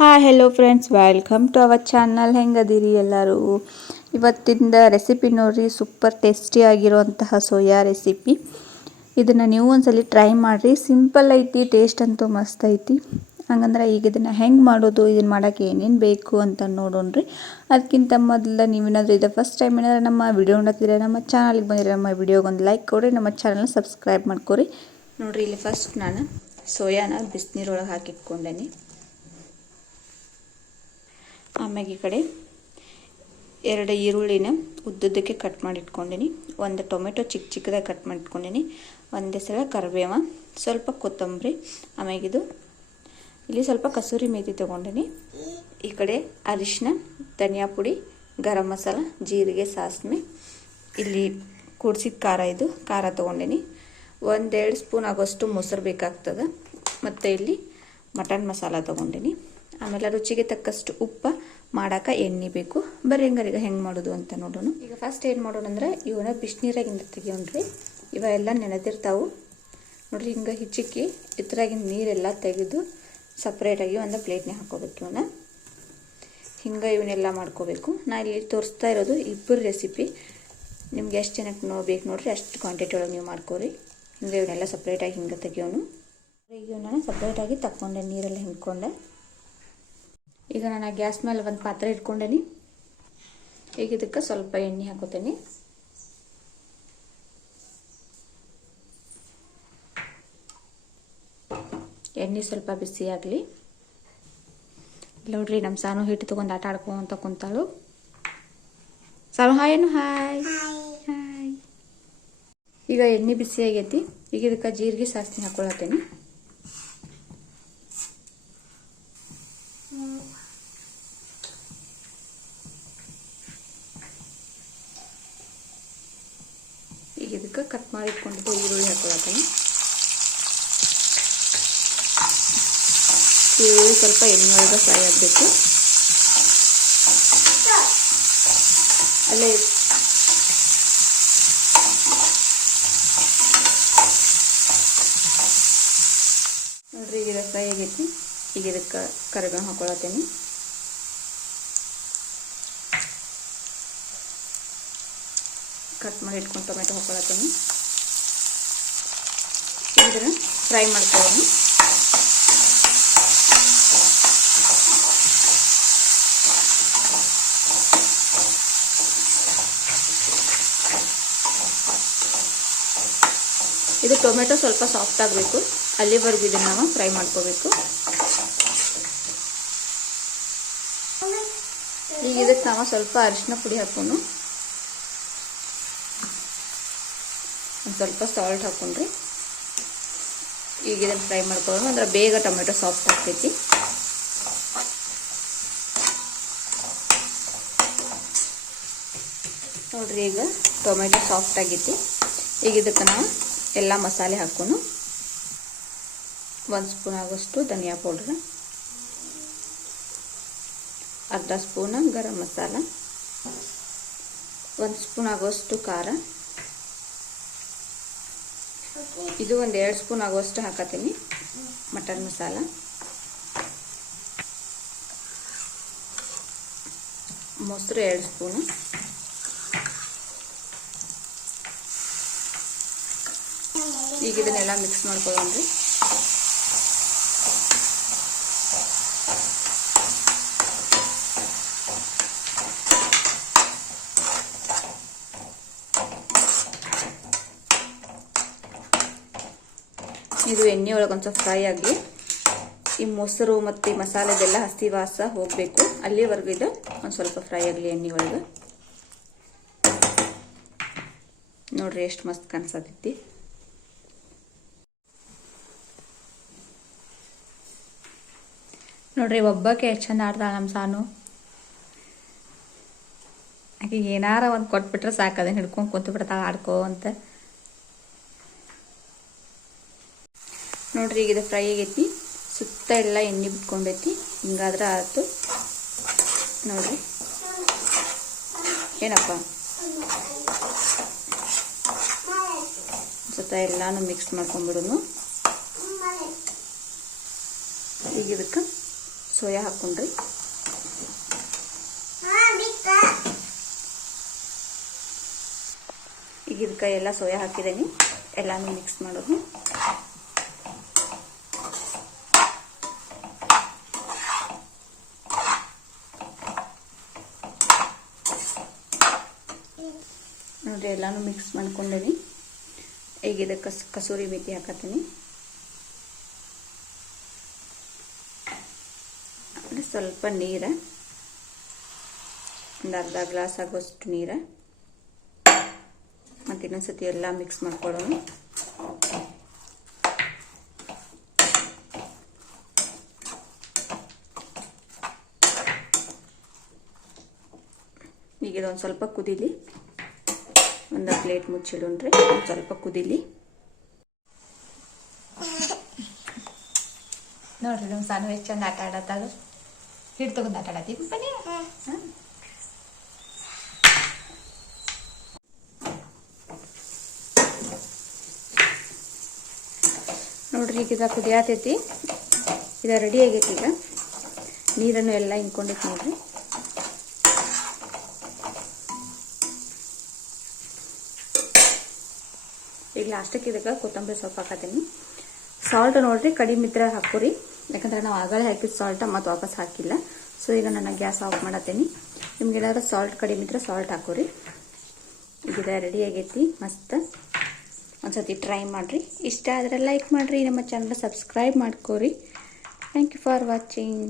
Hi hello friends, welcome to our channel. ಹೆಂಗದಿರಿ ಎಲ್ಲರೂ? ಇವತ್ತಿಂದ ರೆಸಿಪಿ ನೋಡ್ರಿ, ಸೂಪರ್ ಟೇಸ್ಟಿ ಆಗಿರುವಂತಹ ಸೋಯಾ ರೆಸಿಪಿ. ಇದನ್ನು ನೀವು ಒಂದ್ಸಲಿ ಟ್ರೈ ಮಾಡಿರಿ. ಸಿಂಪಲ್ ಐತಿ, ಟೇಸ್ಟ್ ಅಂತೂ ಮಸ್ತ್ ಐತಿ. ಹಂಗಂದ್ರೆ ಈಗ ಇದನ್ನು ಹೆಂಗೆ ಮಾಡೋದು, ಇದನ್ನು ಮಾಡೋಕ್ಕೆ ಏನೇನು ಬೇಕು ಅಂತ ನೋಡೋಣ್ರಿ. ಅದಕ್ಕಿಂತ ಮೊದಲು ನೀವೇನಾದರೂ ಇದು ಫಸ್ಟ್ ಟೈಮ್ ಏನಾದರೂ ನಮ್ಮ ವಿಡಿಯೋ ನೋಡ್ತೀರ, ನಮ್ಮ ಚಾನಲ್ಗೆ ಬಂದಿರೋ ನಮ್ಮ ವಿಡಿಯೋಗೊಂದು ಲೈಕ್ ಕೊಡಿ, ನಮ್ಮ ಚಾನಲ್ನ ಸಬ್ಸ್ಕ್ರೈಬ್ ಮಾಡ್ಕೊರಿ. ನೋಡಿರಿ, ಇಲ್ಲಿ ಫಸ್ಟ್ ನಾನು ಸೋಯಾನ ಬಿಸಿನೀರೊಳಗೆ ಹಾಕಿಟ್ಕೊಂಡೇನಿ. ಆಮ್ಯಾಗ ಈ ಕಡೆ 2 ಈರುಳ್ಳಿನ ಉದ್ದುದ್ದಕ್ಕೆ ಕಟ್ ಮಾಡಿ ಇಟ್ಕೊಂಡೀನಿ. 1 ಟೊಮೆಟೊ ಚಿಕ್ಕದಾಗಿ ಕಟ್ ಮಾಡಿ ಇಟ್ಕೊಂಡೀನಿ. 1 ಎಸಳ ಕರಿಬೇವ, ಸ್ವಲ್ಪ ಕೊತ್ತಂಬರಿ, ಆಮ್ಯಾಗಿದು ಇಲ್ಲಿ ಸ್ವಲ್ಪ ಕಸೂರಿ ಮೇಥಿ ತೊಗೊಂಡೀನಿ. ಈ ಕಡೆ ಅರಿಶಿನ, ಧನಿಯಾ ಪುಡಿ, ಗರಂ ಮಸಾಲ, ಜೀರಿಗೆ, ಸಾಸಿವೆ, ಇಲ್ಲಿ ಕೂಡಿಸಿದ ಖಾರ, ಇದು ಖಾರ ತೊಗೊಂಡೀನಿ. 1-2 ಸ್ಪೂನ್ ಆಗೋಷ್ಟು ಮೊಸರು ಬೇಕಾಗ್ತದೆ. ಮತ್ತು ಇಲ್ಲಿ ಮಟನ್ ಮಸಾಲ ತೊಗೊಂಡೀನಿ. ಆಮೇಲೆ ರುಚಿಗೆ ತಕ್ಕಷ್ಟು ಉಪ್ಪು, ಮಾಡೋಕೆ ಎಣ್ಣೆ ಬೇಕು. ಬರೀ ಹೆಂಗಾರೀಗ ಹೆಂಗೆ ಮಾಡೋದು ಅಂತ ನೋಡೋಣ. ಈಗ ಫಸ್ಟ್ ಏನು ಮಾಡೋಣ ಅಂದ್ರೆ, ಇವನ್ನ ಬಿಸಿನೀರಾಗಿಂದ ತೆಗಿಯೋಣ್ರಿ. ಇವೆಲ್ಲ ನೆನೆದಿರ್ತಾವೆ ನೋಡ್ರಿ. ಹಿಂಗೆ ಹಿಚ್ಚಿಕ್ಕಿ ಇದ್ರಾಗಿನ ನೀರೆಲ್ಲ ತೆಗೆದು ಸಪ್ರೇಟಾಗಿ ಒಂದು ಪ್ಲೇಟ್ನಾಗ ಹಾಕೋಬೇಕು. ಇವನ್ನ ಹಿಂಗೆ ಇವನ್ನೆಲ್ಲ ಮಾಡ್ಕೋಬೇಕು. ನಾ ಇಲ್ಲಿ ತೋರಿಸ್ತಾ ಇರೋದು ಇಬ್ಬರು ರೆಸಿಪಿ. ನಿಮ್ಗೆ ಎಷ್ಟು ಜನಕ್ಕೆ ಬೇಕು ನೋಡ್ರಿ, ಅಷ್ಟು ಕ್ವಾಂಟಿಟಿ ಒಳಗೆ ನೀವು ಮಾಡ್ಕೋರಿ. ಹಿಂಗೆ ಇವನ್ನೆಲ್ಲ ಸಪ್ರೇಟಾಗಿ ಹಿಂಗೆ ತೆಗಿಯೋನು. ಈಗ ಇವನ್ನ ಸಪ್ರೇಟಾಗಿ ತಗೊಂಡೆ, ನೀರೆಲ್ಲ ಹಿಂಡ್ಕೊಂಡೆ. ಈಗ ನಾನು ಗ್ಯಾಸ್ ಮೇಲೆ ಒಂದು ಪಾತ್ರೆ ಇಟ್ಕೊಂಡೇನಿ. ಈಗ ಇದಕ್ಕೆ ಸ್ವಲ್ಪ ಎಣ್ಣೆ ಹಾಕೋತೇನೆ. ಎಣ್ಣೆ ಸ್ವಲ್ಪ ಬಿಸಿ ಆಗಲಿ. ನೋಡ್ರಿ, ನಮ್ಮ ಸಾನು ಹಿಟ್ಟು ತಗೊಂಡು ಆಟ ಆಡ್ಕೊಂತ ಕುಂತಾಳು. ಸಾನು ಹಾಯ್ ಏನು ಹಾಯ್ ಹಾಯ್. ಈಗ ಎಣ್ಣೆ ಬಿಸಿ ಆಗೈತಿ. ಈಗ ಇದಕ್ಕೆ ಜೀರಿಗೆ, ಸಾಸಿವೆ ಹಾಕೊಳತ್ತೇನೆ. ಈಗ ಇದಕ್ಕೆ ಕಟ್ ಮಾಡಿ ಇಟ್ಕೊಂಡಿದ್ದು ಈರುಳ್ಳಿ ಹಾಕೊಳತ್ತೇನೆ. ಈರುಳ್ಳಿ ಸ್ವಲ್ಪ ಎಣ್ಣೆ ಒಳಗೆ ಫ್ರೈ ಆಗಬೇಕು. ಅಲ್ಲೇ ನೋಡ್ರಿ, ಈಗ ಫ್ರೈ ಆಗೈತಿ. ಈಗ ಇದಕ್ಕೆ ಕರಿಬೇವು ಹಾಕೊಳತ್ತೇನೆ. ಕಟ್ ಮಾಡಿ ಇಟ್ಕೊಂಡು ಟೊಮೆಟೊ ಹಾಕೊಳತ್ತೇನೆ. ಇದನ್ನು ಫ್ರೈ ಮಾಡ್ಕೊಳ್ಳೋಣ. ಇದು ಟೊಮೆಟೊ ಸ್ವಲ್ಪ ಸಾಫ್ಟ್ ಆಗಬೇಕು, ಅಲ್ಲಿವರೆಗೂ ಇದನ್ನು ನಾವು ಫ್ರೈ ಮಾಡ್ಕೋಬೇಕು. ಈಗ ಇದಕ್ಕೆ ನಾವು ಸ್ವಲ್ಪ ಅರಿಶಿನ ಪುಡಿ ಹಾಕೊಂಡು, ಒಂದು ಸ್ವಲ್ಪ ಸಾಲ್ಟ್ ಹಾಕೊಂಡ್ರಿ. ಈಗ ಇದನ್ನು ಫ್ರೈ ಮಾಡ್ಕೊಳ್ಳೋಣ, ಅಂದ್ರೆ ಬೇಗ ಟೊಮೆಟೊ ಸಾಫ್ಟ್ ಆಗ್ತೈತಿ. ನೋಡ್ರಿ, ಈಗ ಟೊಮೆಟೊ ಸಾಫ್ಟ್ ಆಗೈತಿ. ಈಗ ಇದಕ್ಕೆ ನಾವು ಎಲ್ಲ ಮಸಾಲೆ ಹಾಕೊಂಡು, 1 ಸ್ಪೂನ್ ಆಗೋಷ್ಟು ಧನಿಯಾ ಪೌಡ್ರ್, ಅರ್ಧ ಸ್ಪೂನ್ ಗರಂ ಮಸಾಲ, 1 ಸ್ಪೂನ್ ಆಗೋಷ್ಟು ಖಾರ, ಇದು 1-2 ಸ್ಪೂನ್ ಆಗೋಷ್ಟು ಹಾಕತ್ತೀನಿ ಮಟನ್ ಮಸಾಲ, ಮೊಸರು 2 ಸ್ಪೂನ್, ಈಗ ಇದನ್ನೆಲ್ಲ ಮಿಕ್ಸ್ ಮಾಡ್ಕೊಳ್ಳೋಣ್ರಿ. ಇದು ಎಣ್ಣೆ ಒಳಗೆ ಒಂದು ಸ್ವಲ್ಪ ಫ್ರೈ ಆಗಲಿ. ಈ ಮೊಸರು ಮತ್ತು ಈ ಮಸಾಲೆದೆಲ್ಲ ಹಸಿ ವಾಸ ಹೋಗಬೇಕು, ಅಲ್ಲಿವರೆಗೂ ಇದು ಒಂದು ಸ್ವಲ್ಪ ಫ್ರೈ ಆಗಲಿ ಎಣ್ಣೆ ಒಳಗೆ. ನೋಡ್ರಿ, ಎಷ್ಟು ಮಸ್ತ್ ಕಾಣಿಸತೈತಿ. ನೋಡ್ರಿ, ಒಬ್ಬಕ್ಕೆ ಎಷ್ಟು ಚಂದ ಆಡ್ತಾಳೆ ನಮ್ಮ ಸಾನು. ಆಕೆಗೆ ಏನಾರ ಒಂದು ಕೊಟ್ಬಿಟ್ರೆ ಸಾಕು, ಅದನ್ನ ಹಿಡ್ಕೊಂಡು ಕುಂತು ಬಿಡ್ತಾಳೆ ಆಡ್ಕೋ ಅಂತ. ನೋಡ್ರಿ, ಈಗ ಇದು ಫ್ರೈ ಆಗೈತಿ. ಸುತ್ತ ಎಲ್ಲ ಎಣ್ಣೆ ಬಿಟ್ಕೊಂಡೈತಿ. ಹಿಂಗಾದ್ರೆ ಆಯ್ತು. ನೋಡ್ರಿ, ಏನಪ್ಪ, ಸುತ್ತ ಎಲ್ಲಾನು ಮಿಕ್ಸ್ ಮಾಡ್ಕೊಂಡ್ಬಿಡೋನು. ಈಗ ಇದಕ್ಕೆ ಸೋಯಾ ಹಾಕ್ಕೊಂಡ್ರಿ. ಈಗ ಇದಕ್ಕೆ ಎಲ್ಲ ಸೋಯಾ ಹಾಕಿದ್ದೀನಿ, ಎಲ್ಲಾನು ಮಿಕ್ಸ್ ಮಾಡೋದು. ನೋಡ್ರಿ ಎಲ್ಲಾನು ಮಿಕ್ಸ್ ಮಾಡ್ಕೊಂಡೇನಿ. ಈಗ ಇದಕ್ಕೆ ಕಸೂರಿ ಮೇಥಿ ಹಾಕತ್ತೀನಿ. ಸ್ವಲ್ಪ ನೀರು, ಒಂದು ಅರ್ಧ ಗ್ಲಾಸ್ ಆಗೋಷ್ಟು ನೀರು, ಮತ್ತು ಇನ್ನೊಂದ್ಸತಿ ಎಲ್ಲ ಮಿಕ್ಸ್ ಮಾಡ್ಕೊಳ್ಳೋಣ. ಈಗ ಇದೊಂದು ಸ್ವಲ್ಪ ಕುದೀಲಿ, ಒಂದು ಪ್ಲೇಟ್ ಮುಚ್ಚಿಡೋಣ್ರಿ. ಒಂದು ಸ್ವಲ್ಪ ಕುದೀಲಿ. ನೋಡ್ರಿ ನಮ್ಮ ಸಣ್ಣ ಎಷ್ಟು ಚಂದ ಆಟ ಆಡತ್ತಾಗ, ಹಿಟ್ಟು ತಗೊಂಡು ಆಟ ಆಡತ್ತೀವಿ ಬನ್ನಿ. ನೋಡ್ರಿ ಈಗ ಇದು ಕುದಿಯಾತೈತಿ, ಇದು ರೆಡಿ ಆಗೈತಿ. ಈಗ ನೀರನ್ನು ಎಲ್ಲ ಹಿಂಡ್ಕೊಂಡೈತಿ ನೋಡ್ರಿ. ಈಗ ಲಾಸ್ಟಕ್ಕೆ ಇದಕ್ಕೆ ಕೊತ್ತಂಬರಿ ಸೊಪ್ಪು ಹಾಕತ್ತೀನಿ. ಸಾಲ್ಟ್ ನೋಡ್ರಿ ಕಡಿಮೆ ಇದ್ರೆ ಹಾಕೋರಿ, ಯಾಕಂದ್ರೆ ನಾವು ಆಗಲೇ ಹಾಕಿದ ಸಾಲ್ಟ ಮತ್ತು ವಾಪಸ್ ಹಾಕಿಲ್ಲ. ಸೊ ಈಗ ನಾನು ಗ್ಯಾಸ್ ಆಫ್ ಮಾಡತ್ತೀನಿ. ನಿಮ್ಗೇನಾದ್ರೂ ಸಾಲ್ಟ್ ಕಡಿಮೆ ಇದ್ರೆ ಸಾಲ್ಟ್ ಹಾಕೋರಿ. ಈಗ ರೆಡಿ ಆಗೈತಿ ಮಸ್ತ್. ಒಂದ್ಸತಿ ಟ್ರೈ ಮಾಡಿರಿ. ಇಷ್ಟ ಆದರೆ ಲೈಕ್ ಮಾಡಿರಿ, ನಮ್ಮ ಚಾನಲ್ ಸಬ್ಸ್ಕ್ರೈಬ್ ಮಾಡ್ಕೋರಿ. Thank you for watching.